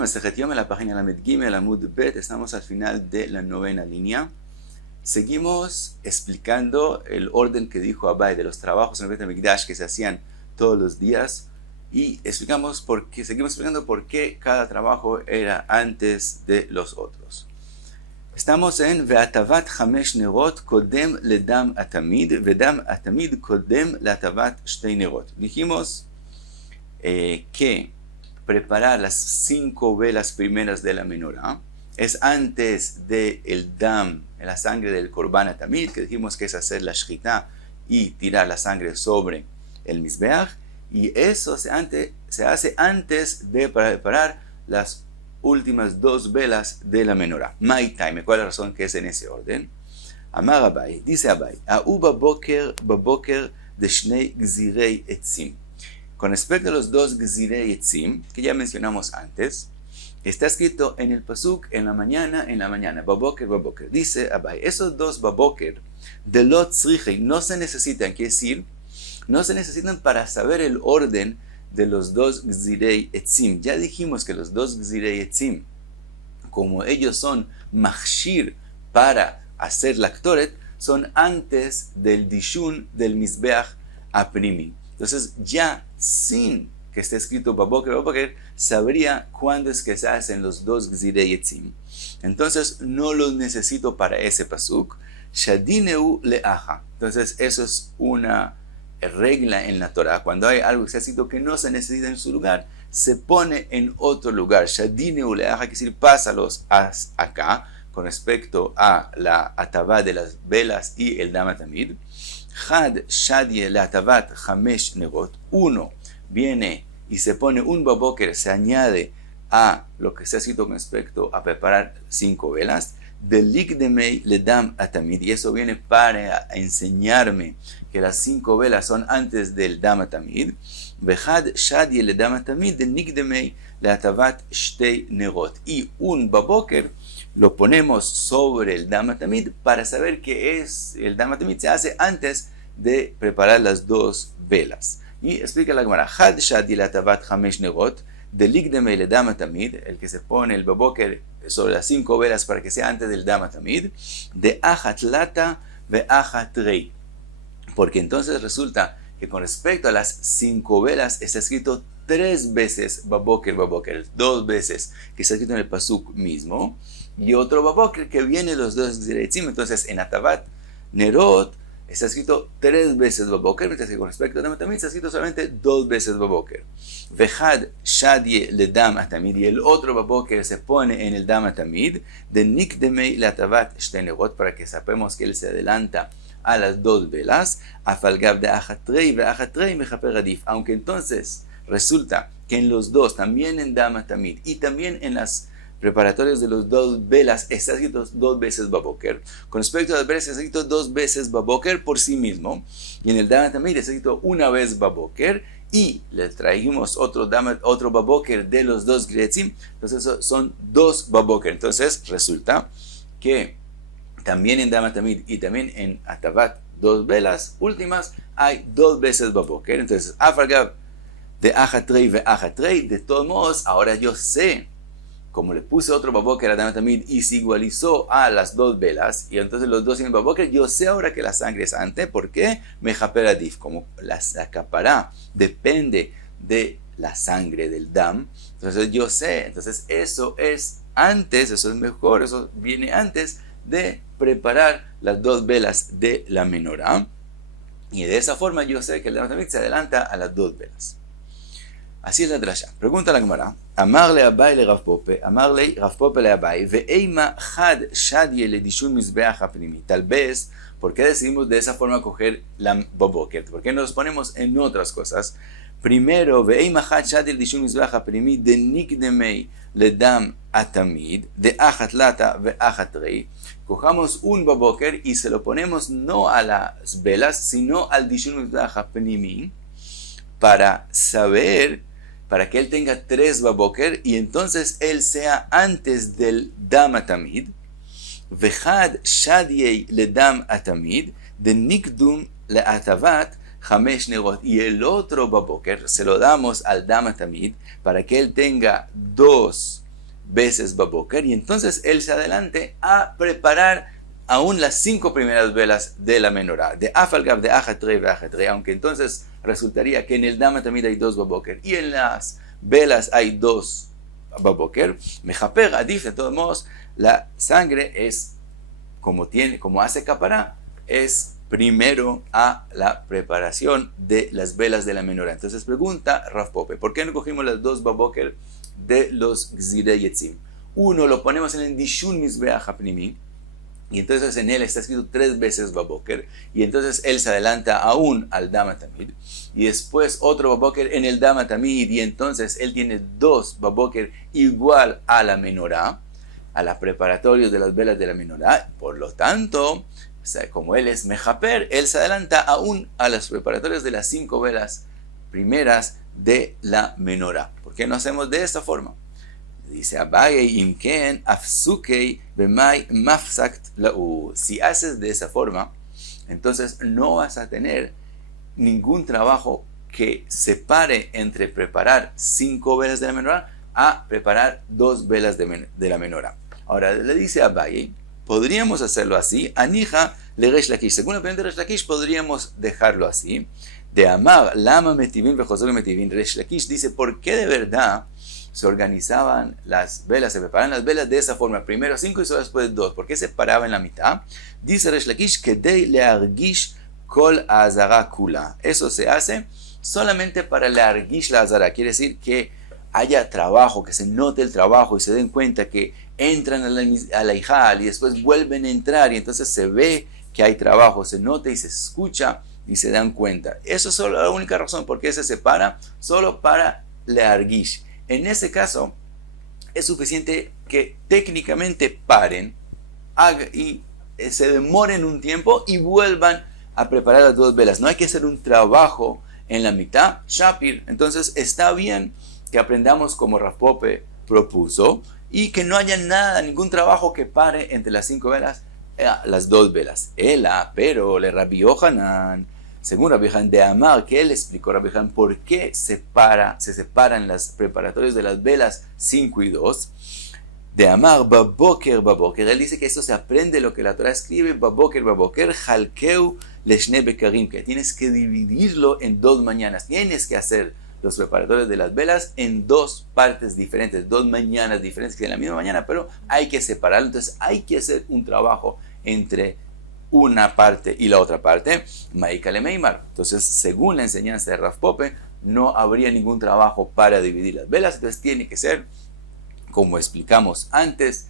Masejet Yom en la página Lamed Gimel, Amud Bet, estamos al final de la 9ª línea. Seguimos explicando el orden que dijo Abai de los trabajos en el Bet HaMikdash que se hacían todos los días y seguimos explicando por qué cada trabajo era antes de los otros. Estamos en Ve'atavat Chamesh Nerot Kodem Ledam Atamid Vedam Atamid Kodem Le'atavat Shtei Nerot. Dijimos que preparar las 5 velas primeras de la menorá es antes del dam, la sangre del korban atamid, que dijimos que es hacer la shchita y tirar la sangre sobre el mizbeach, y eso se hace antes de preparar las últimas 2 velas de la menorá. Mai taime, ¿cuál es la razón que es en ese orden? Amar Abai, dice Abai, A'u baboker de shnei gzirei etzim. Con respecto a los 2 gzirei etzim, que ya mencionamos antes, está escrito en el pasuk en la mañana, baboker, baboker. Dice Abai, esos 2 baboker de lot tzrichei no se necesitan, quiere decir, no se necesitan para saber el orden de los 2 gzirei etzim. Ya dijimos que los 2 gzirei etzim, como ellos son machshir para hacer la ktoret, son antes del dishun del mizbeach aprimi. Entonces ya sin que esté escrito baboker, sabría cuándo es que se hacen los 2 gzirei etzim. Entonces no los necesito para ese pasuk. Shadineu leaja. Entonces eso es una regla en la Torah. Cuando hay algo que se ha escrito que no se necesita en su lugar, se pone en otro lugar. Shadineu leaja, quiere decir pásalos acá con respecto a la atavá de las velas y el dam atamid. Had shadie le'atavat chamesh nerot. Uno viene y se pone un baboker, se añade a lo que se ha escrito con respecto a preparar 5 velas. Delikdemei ledam atamid. Y eso viene para enseñarme que las 5 velas son antes del dam atamid. Vehad shadie ledam atamid delikdemei le'atavat shtei nerot. Y un baboker lo ponemos sobre el dam atamid para saber que es el dam atamid se hace antes de preparar las 2 velas. Y explica la Gemara, Had shadi le'atavat chamesh nerot, delikdemei ledam atamid, el que se pone el baboker sobre las 5 velas para que sea antes del dam atamid, de achat lata ve achat rei. Porque entonces resulta que con respecto a las 5 velas está escrito 3 veces baboker, 2 veces que está escrito en el pasuk mismo, y otro baboker que viene los 2 gzirei etzim. Entonces en atavat nerot está escrito 3 veces baboker, mientras que con respecto a dam atamid está escrito solamente 2 veces baboker. Vehad shadie ledam atamid, y el otro baboker se pone en el dam atamid, de nikdemei le'atavat shtei nerot, para que sepamos que él se adelanta a las 2 velas, afalgav de achatrei ve achatrei mechaper adif. Aunque entonces resulta que en los 2, también en dam atamid y también en las preparatorios de los 2 velas está escrito 2 veces baboker. Con respecto a las velas está escrito 2 veces baboker por sí mismo, y en el dam atamid está escrito 1 vez baboker, y le trajimos otro baboker de los 2 gzirei etzim. Entonces son 2 baboker. Entonces resulta que también en dam atamid y también en atavat 2 velas últimas hay 2 veces baboker. Entonces afalgav de achatrei ve achatrei, de todos modos ahora yo sé, como le puse otro baboker a dam atamid y se igualizó a las 2 velas, y entonces los 2 tienen baboker, yo sé ahora que la sangre es antes. ¿Por qué? Mechaper adif, como la capará depende de la sangre del dam, entonces yo sé, entonces eso es antes, eso es mejor, eso viene antes de preparar las 2 velas de la menorá, y de esa forma yo sé que el dam atamid se adelanta a las 2 velas. Así es la drasha. Pregunta la Gemara. Amarle Abai le Rav Pope, amarle Rav Pope le Abai, ve'eima had shadie le dishun mizbeach aprimi. Tal vez, ¿por qué decidimos de esa forma coger la baboker? ¿Por qué nos ponemos en otras cosas? Primero, ve'eima had shadie le dishun mizbeach aprimi, de nikdemei le dam atamid, de achat lata ve achat rei. Cojamos un baboker y se lo ponemos no a las velas, sino al dishun mizbeach aprimi, para saber, para que él tenga 3 baboker y entonces él sea antes del dam atamid. Vehad shadiei le dam atamid de nikdum le atavat chamesh nerot, y el otro baboker se lo damos al dam atamid para que él tenga 2 veces baboker, y entonces él se adelante a preparar aún las 5 primeras velas de la menorá, de afalgab, de ajatrei, aunque entonces resultaría que en el dama también hay 2 baboker y en las velas hay 2 baboker. Mejaper, adif, de todos modos, la sangre es como hace capará, es primero a la preparación de las velas de la menorá. Entonces pregunta Rav Pope, ¿por qué no cogimos las 2 baboker de los gzirei etzim? Uno lo ponemos en el dishun mizbeach hapnimi, y entonces en él está escrito 3 veces baboker, y entonces él se adelanta aún al dama tamid, y después otro baboker en el dama tamid, y entonces él tiene 2 baboker igual a la menorá, a la preparatoria de las velas de la menorá. Por lo tanto, como él es mejaper, él se adelanta aún a las preparatorias de las 5 velas primeras de la menorá. ¿Por qué no hacemos de esta forma? Dice Abaye, imken afsukei bemai mafsakt lau. Si haces de esa forma, entonces no vas a tener ningún trabajo que separe entre preparar 5 velas de la menorá a preparar 2 velas de la menorá. Ahora le dice Abaye, podríamos hacerlo así. Anija le Resh Lakish. Según la opinión de Resh Lakish, podríamos dejarlo así. De Amar, Lama Metivin Vejosol Metivin. Resh Lakish dice, ¿por qué de verdad se organizaban las velas, se preparaban las velas de esa forma? Primero 5 y solo después 2. ¿Por qué se paraba en la mitad? Dice Resh Lakish, Kedei leargish kol azara kula. Eso se hace solamente para leargish la azara. Quiere decir que haya trabajo, que se note el trabajo y se den cuenta que entran a la hijal y después vuelven a entrar y entonces se ve que hay trabajo, se nota y se escucha y se dan cuenta. Eso es solo la única razón por qué se separa, solo para leargish. En ese caso es suficiente que técnicamente paren y se demoren un tiempo y vuelvan a preparar las 2 velas. No hay que hacer un trabajo en la mitad, Shapir. Entonces está bien que aprendamos como Rav Pope propuso y que no haya ningún trabajo que pare entre las 5 velas, las 2 velas. Pero le Rabbi Yohanan, según Rabbi Yohanan de Amar, que él explicó Rabbi Yohanan por qué se separan las preparatorias de las velas 5 y 2. De Amar, baboker, él dice que eso se aprende lo que la Torah escribe, baboker, halkeu leshne bekarim, que tienes que dividirlo en 2 mañanas, tienes que hacer los preparatorios de las velas en 2 partes diferentes, 2 mañanas diferentes, que en la misma mañana, pero hay que separarlo. Entonces hay que hacer un trabajo entre una parte y la otra parte. Maikale Meimar. Entonces, según la enseñanza de Rav Pope, no habría ningún trabajo para dividir las velas. Entonces tiene que ser, como explicamos antes,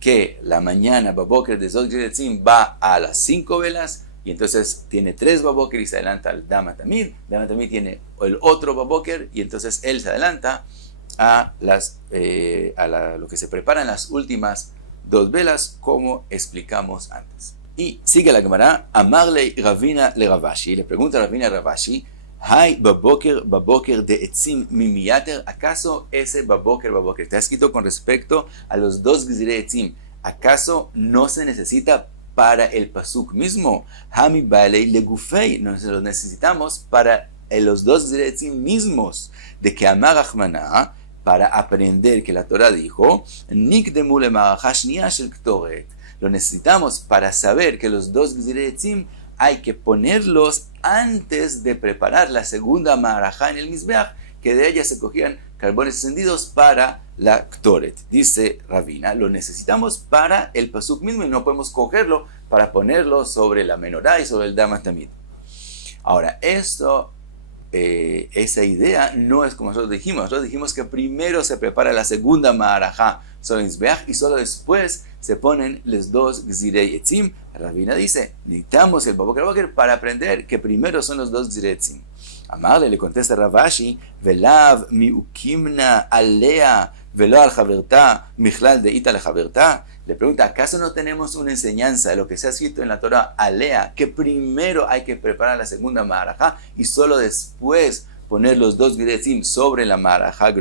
que la mañana baboker de Zog Yeretzim va a las 5 velas, y entonces tiene 3 baboker y se adelanta al dama tamid. Dama tamid tiene el otro baboker y entonces él se adelanta a lo que se preparan las últimas 2 velas, como explicamos antes. Y sigue la Gemara, Amarle Ravina le Ravashi, le pregunta Ravina a Ravashi, Hay baboker de etzim mimiyater, ¿acaso ese baboker está escrito con respecto a los 2 gzirei etzim? ¿Acaso no se necesita para el pasuk mismo? Hami balei legufei, nos lo necesitamos para los 2 gzirei etzim mismos, de que Amar Achmana, para aprender que la Torah dijo, Nikdemu lemarajah shniya shel ktoret. Lo necesitamos para saber que los 2 gzirei etzim hay que ponerlos antes de preparar la segunda marajá en el Mizbeach, que de ella se cogían carbones encendidos para la Ktoret. Dice Ravina, lo necesitamos para el pasuk mismo y no podemos cogerlo para ponerlo sobre la menorá y sobre el dama tamid. Ahora, esa idea no es como nosotros dijimos. Nosotros dijimos que primero se prepara la segunda marajá sobre el Mizbeach y solo después se ponen los 2 gzirei etzim. Ravina dice, necesitamos el baboker para aprender que primero son los 2 gzirei etzim. Amarle, le contesta Ravashi, velav miukimna alea velo al javerta michlal de ita le javerta. Le pregunta, ¿acaso no tenemos una enseñanza de lo que se ha escrito en la Torah alea, que primero hay que preparar la segunda marajá y solo después poner los 2 gzirei etzim sobre la marajá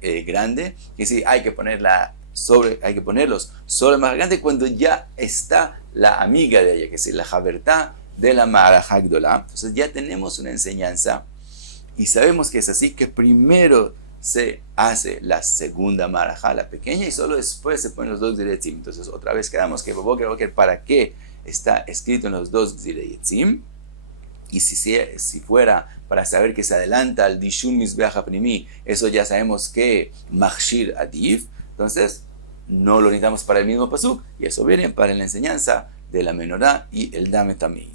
grande? Que sí, hay que ponerlos sobre la marajá grande cuando ya está la amiga de ella, que es la javerta de la marajá gdolá. Entonces ya tenemos una enseñanza y sabemos que es así, que primero se hace la segunda marajá, la pequeña, y solo después se ponen los dos gzirei. Entonces otra vez quedamos que baboker, ¿para qué está escrito en los dos gzirei? Y si fuera para saber que se adelanta al dishun mizbeach hapnimi, eso ya sabemos que machshir adif, entonces no lo necesitamos para el mismo pasuk, y eso viene para la enseñanza de la menorá y el dame tamid.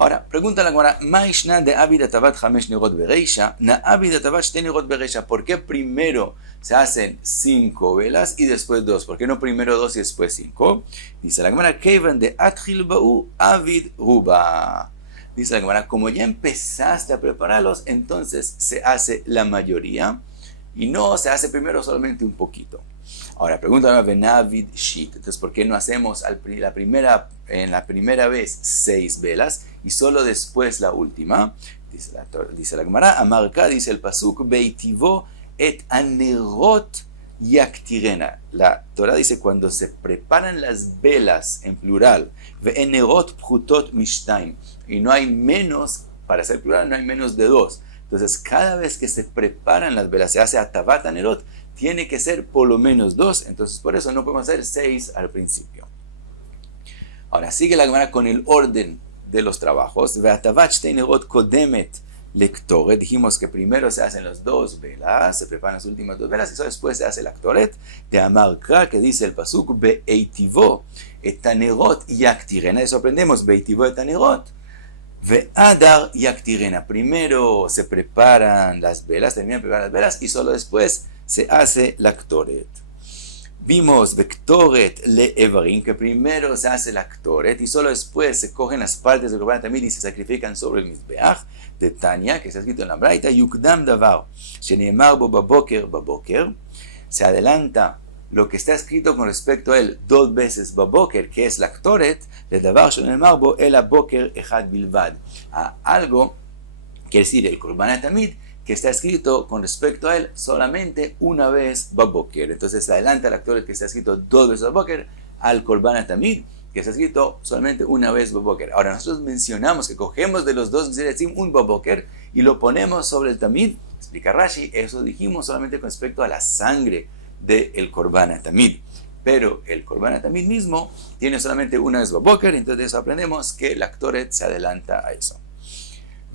Ahora, pregunta la Gemara, Ma'ishna de Abid Atavat Hamesh Nerot Bereisha, Na Abid Atavat Shte Nerot Bereisha. ¿Por qué primero se hacen 5 velas y después 2? ¿Por qué no primero 2 y después 5? Dice la Gemara, Keivan de Atchil Ba'u Avid Ruba. Dice la Gemara, como ya empezaste a prepararlos, entonces se hace la mayoría y no se hace primero solamente un poquito. Ahora, pregunta Benavid Shit. Entonces, ¿por qué no hacemos en la primera vez 6 velas y solo después la última? Dice la Gemara, Amarka, dice el pasuk, Beitivo et anerot yaktirena. La Torah dice cuando se preparan las velas en plural, ve'enerot pchutot mishtaim, y no hay menos, para ser plural no hay menos de 2. Entonces, cada vez que se preparan las velas, se hace atavat anerot, tiene que ser por lo menos 2, entonces por eso no podemos hacer 6 al principio. Ahora sigue la Gemara con el orden de los trabajos. Dijimos que primero se hacen las 2 velas, se preparan las últimas 2 velas y después se hace la Ktoret de Amarka, que dice el pasuk Be'eitivo et anerot yaktirena. Eso aprendemos, Be'eitivo et anerot ve'adar yaktirena. Primero se preparan las velas, terminan de preparar las velas y solo después se hace la Ktoret. Vimos Ktoret le Evarim, que primero se hace la Ktoret y solo después se cogen las partes del Korban Tamid y se sacrifican sobre el Mizbeach de Tanya, que está escrito en la Braita, Yukdam Davar, Sheneemar bo baboker baboker, se adelanta lo que está escrito con respecto a él 2 veces baboker, que es la Ktoret, de Davar Sheneemar bo el aboker echad bilvad, a algo, quiere decir el Korban Tamid, que está escrito con respecto a él solamente una vez baboker. Entonces se adelanta el actor que está escrito 2 veces baboker al Korban Tamid, que está escrito solamente una vez baboker. Ahora nosotros mencionamos que cogemos de los 2 gzirei un baboker y lo ponemos sobre el Tamid. Explica Rashi, eso dijimos solamente con respecto a la sangre del Korban Tamid. Pero el Korban Tamid mismo tiene solamente una vez baboker, entonces de eso aprendemos que el actoret se adelanta a eso.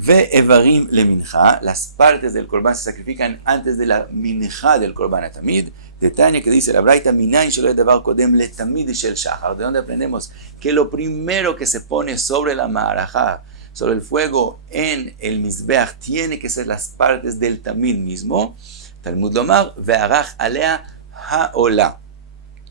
Ve Evarim le minja, las partes del Korban se sacrifican antes de la minja del Korban Tamid. De Tanya, que dice la Braita, Minayin shelo davar kodem le tamid shel shachar, de donde aprendemos que lo primero que se pone sobre la marajá, sobre el fuego en el Mizbeach, tiene que ser las partes del Tamid mismo. Talmud lomar, ve'arach alea ha'olah.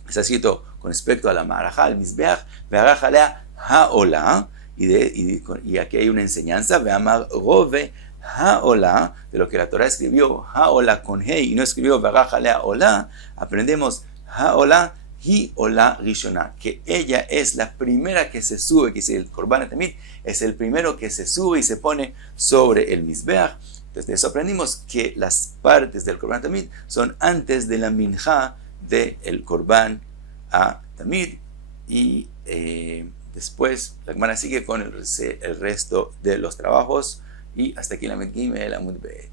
Está escrito con respecto a la marajá, al Mizbeach, ve'arach alea ha'olah. Y aquí hay una enseñanza, ve'amar rove ha'olah, de lo que la Torah escribió ha'olah con hey y no escribió ve'arach alea olah, aprendemos ha'olah hi olah rishona, que ella es la primera que se sube, que es el Korban Tamid, es el primero que se sube y se pone sobre el Mizbeach. Entonces de eso aprendimos que las partes del Korban Tamid son antes de la minja del Korban Tamid y después la Gemara sigue con el resto de los trabajos y hasta aquí la Amud Gimel, Amud Bet.